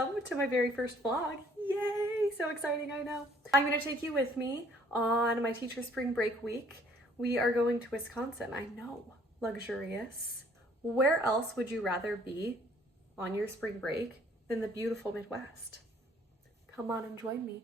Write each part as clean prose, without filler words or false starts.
welcome to my very first vlog. Yay, so exciting, I know. I'm gonna take you with me on my teacher spring break week. We are going to Wisconsin, I know, luxurious. Where else would you rather be on your spring break than the beautiful Midwest? Come on and join me.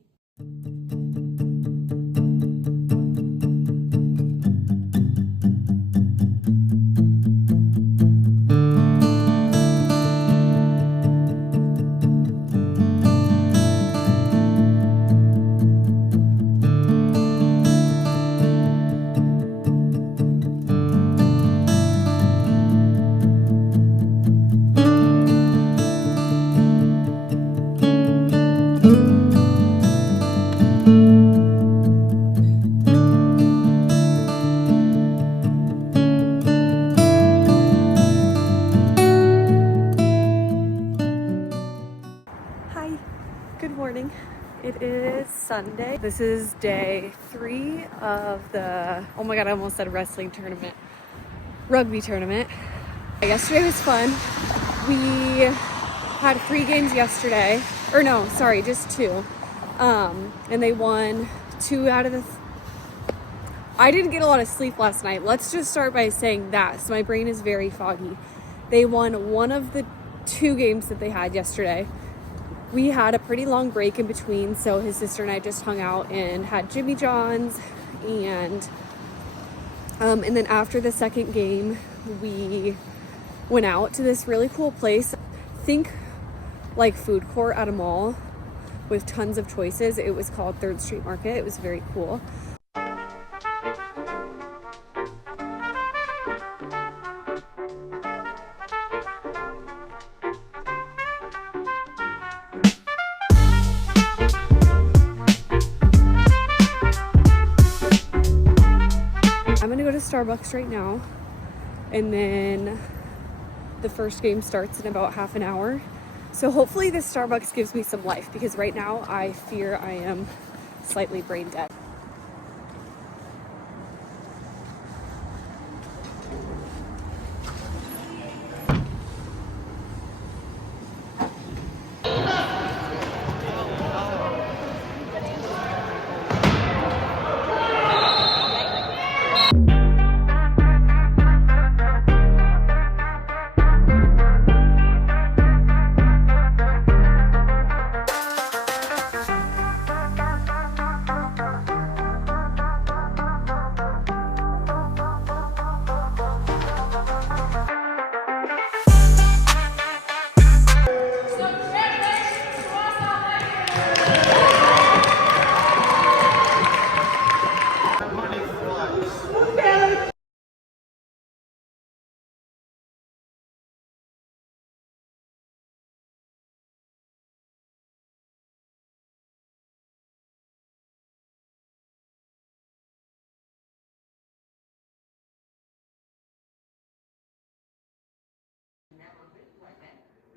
It is Sunday. This is day 3 of the, oh my god, I almost said wrestling tournament, rugby tournament. Yesterday was fun. We had 3 games yesterday, or no, sorry, just 2. And they won 2 out of the, I didn't get a lot of sleep last night. Let's just start by saying that. So my brain is very foggy. They won 1 of the 2 games that they had yesterday. We had a pretty long break in between, so his sister and I just hung out and had Jimmy John's, and then after the second game, we went out to this really cool place. Think like food court at a mall with tons of choices. It was called 3rd Street Market. It was very cool. I'm gonna go to Starbucks right now, and then the first game starts in about half an hour. So hopefully this Starbucks gives me some life, because right now I fear I am slightly brain dead.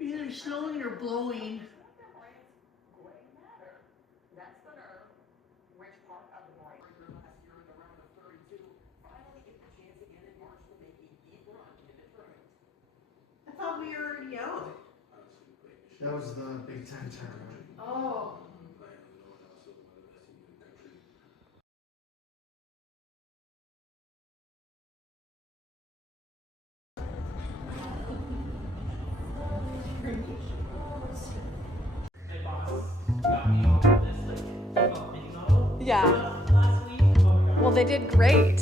Either snowing or blowing. I thought we were already out. That was the Big Ten tournament. Oh. Yeah. Well, they did great.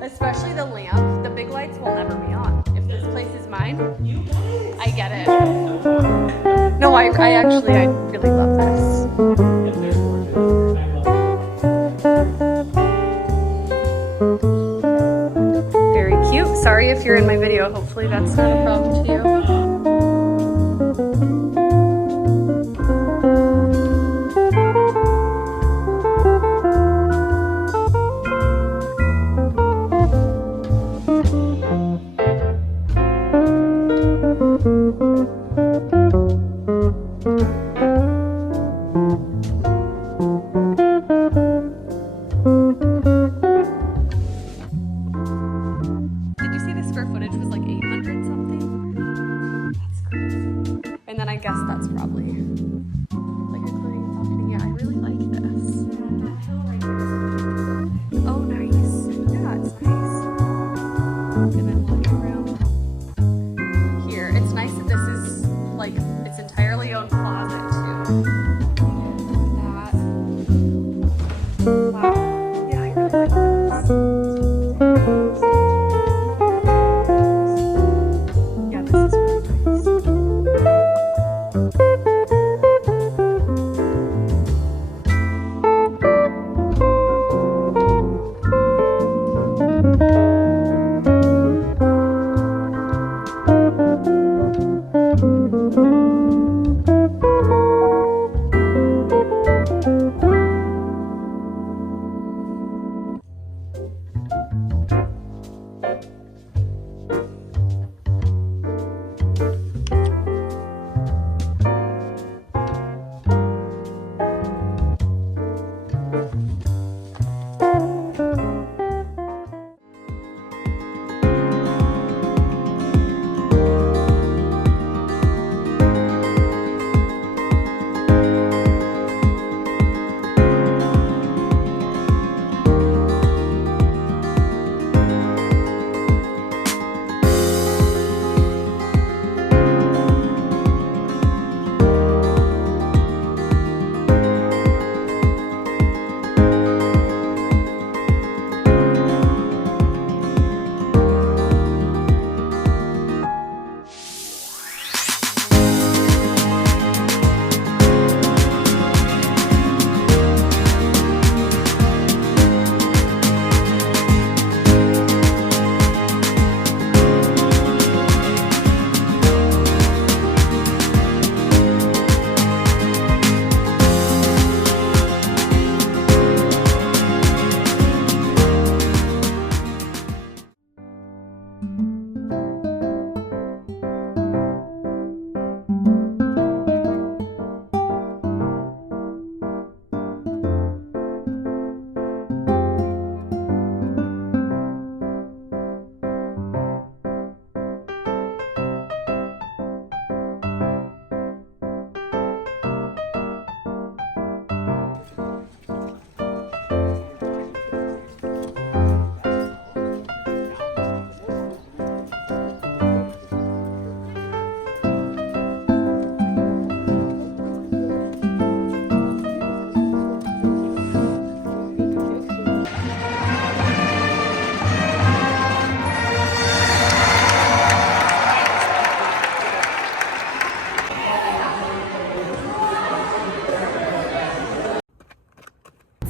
Especially the lamp. The big lights will never be on. If this place is mine, I get it. No, I really love this. Very cute. Sorry if you're in my video. Hopefully that's not a problem to you. Did you see the square footage was like 800 something?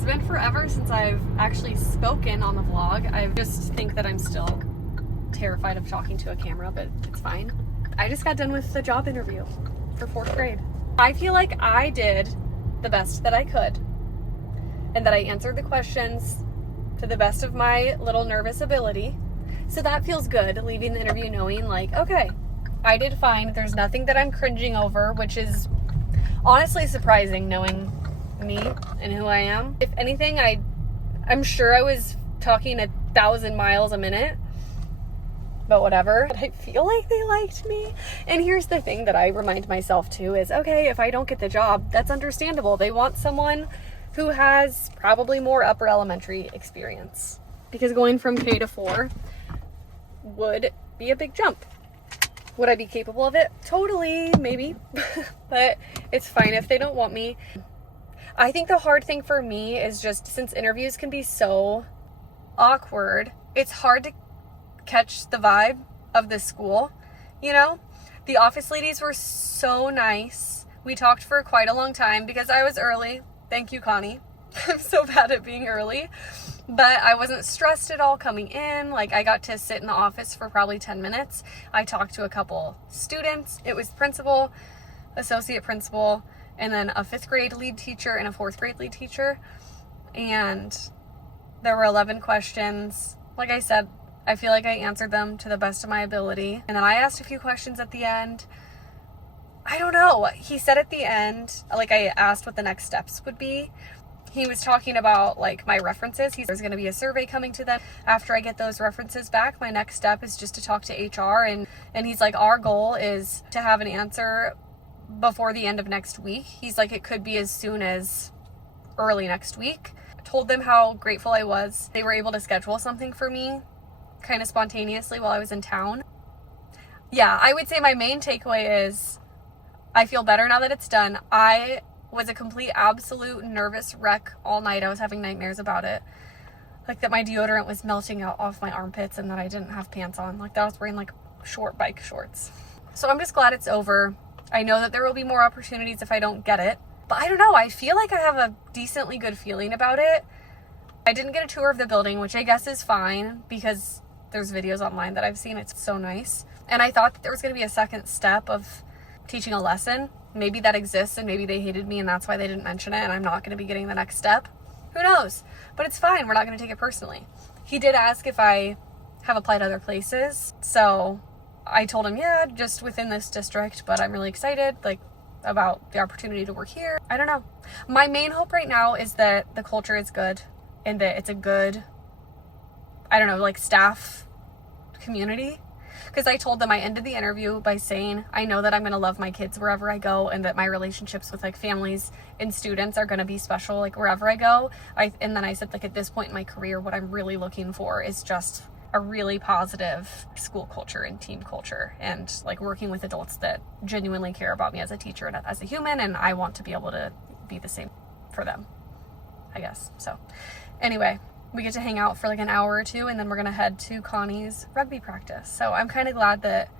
It's been forever since I've actually spoken on the vlog. I just think that I'm still terrified of talking to a camera, but it's fine. I just got done with the job interview for 4th grade. I feel like I did the best that I could and that I answered the questions to the best of my little nervous ability. So that feels good, leaving the interview knowing like, okay, I did fine. There's nothing that I'm cringing over, which is honestly surprising knowing me and who I am. If anything, I'm sure I was talking 1,000 miles a minute, but whatever. But I feel like they liked me. And here's the thing that I remind myself too is, okay, if I don't get the job, that's understandable. They want someone who has probably more upper elementary experience, because going from K to 4 would be a big jump. Would I be capable of it? Totally, maybe, but it's fine if they don't want me. I think the hard thing for me is just, since interviews can be so awkward, it's hard to catch the vibe of the school, you know? The office ladies were so nice. We talked for quite a long time because I was early. Thank you, Connie. I'm so bad at being early. But I wasn't stressed at all coming in. Like, I got to sit in the office for probably 10 minutes. I talked to a couple students. It was principal, associate principal, and then a 5th grade lead teacher and a 4th grade lead teacher. And there were 11 questions. Like I said, I feel like I answered them to the best of my ability. And then I asked a few questions at the end. I don't know. He said at the end, like, I asked what the next steps would be. He was talking about like my references. There's going to be a survey coming to them. After I get those references back, my next step is just to talk to HR. And he's like, our goal is to have an answer before the end of next week. He's like, it could be as soon as early next week. I told them how grateful I was. They were able to schedule something for me kind of spontaneously while I was in town. Yeah, I would say my main takeaway is I feel better now that it's done. I was a complete absolute nervous wreck all night. I was having nightmares about it. Like that my deodorant was melting out off my armpits and that I didn't have pants on. Like that I was wearing like short bike shorts. So I'm just glad it's over. I know that there will be more opportunities if I don't get it. But I don't know. I feel like I have a decently good feeling about it. I didn't get a tour of the building, which I guess is fine because there's videos online that I've seen. It's so nice. And I thought that there was going to be a second step of teaching a lesson. Maybe that exists and maybe they hated me and that's why they didn't mention it and I'm not going to be getting the next step. Who knows? But it's fine. We're not going to take it personally. He did ask if I have applied other places. So I told him, yeah, just within this district, but I'm really excited like about the opportunity to work here. I don't know. My main hope right now is that the culture is good and that it's a good, I don't know, like staff community. Because I told them, I ended the interview by saying, I know that I'm going to love my kids wherever I go and that my relationships with like families and students are going to be special like wherever I go. And then I said, like, at this point in my career, what I'm really looking for is just a really positive school culture and team culture and like working with adults that genuinely care about me as a teacher and as a human. And I want to be able to be the same for them, I guess. So anyway, we get to hang out for like an hour or two and then we're going to head to Connie's rugby practice. So I'm kind of glad that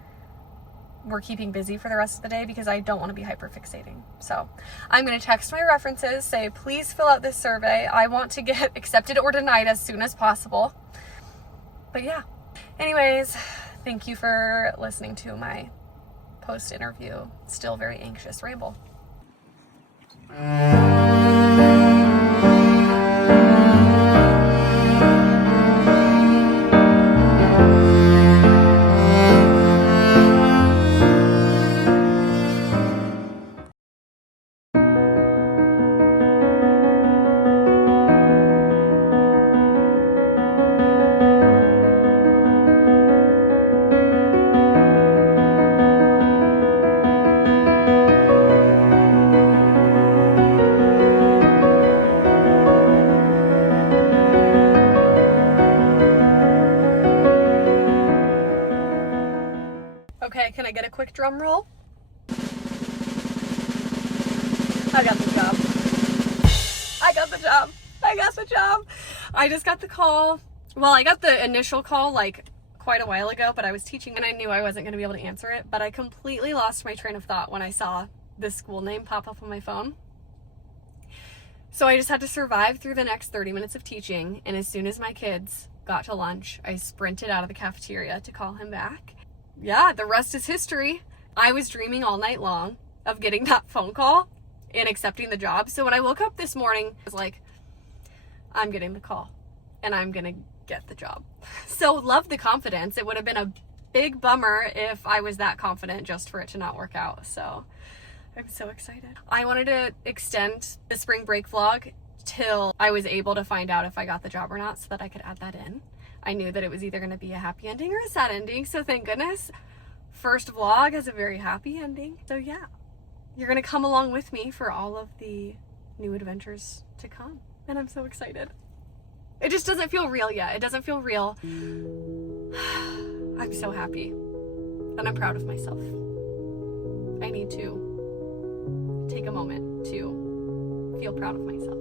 we're keeping busy for the rest of the day because I don't want to be hyper fixating. So I'm going to text my references, say, please fill out this survey. I want to get accepted or denied as soon as possible. But yeah, anyways, thank you for listening to my post-interview, still very anxious ramble. Okay, can I get a quick drum roll? I got the job. I got the job. I got the job. I just got the call. Well, I got the initial call like quite a while ago, but I was teaching and I knew I wasn't going to be able to answer it. But I completely lost my train of thought when I saw this school name pop up on my phone. So I just had to survive through the next 30 minutes of teaching, and as soon as my kids got to lunch, I sprinted out of the cafeteria to call him back. Yeah, the rest is history. I was dreaming all night long of getting that phone call and accepting the job. So when I woke up this morning, I was like, I'm getting the call and I'm gonna get the job. So love the confidence. It would have been a big bummer if I was that confident just for it to not work out. So I'm so excited. I wanted to extend the spring break vlog till I was able to find out if I got the job or not so that I could add that in. I knew that it was either going to be a happy ending or a sad ending, so thank goodness. First vlog has a very happy ending. So yeah, you're going to come along with me for all of the new adventures to come. And I'm so excited. It just doesn't feel real yet. It doesn't feel real. I'm so happy. And I'm proud of myself. I need to take a moment to feel proud of myself.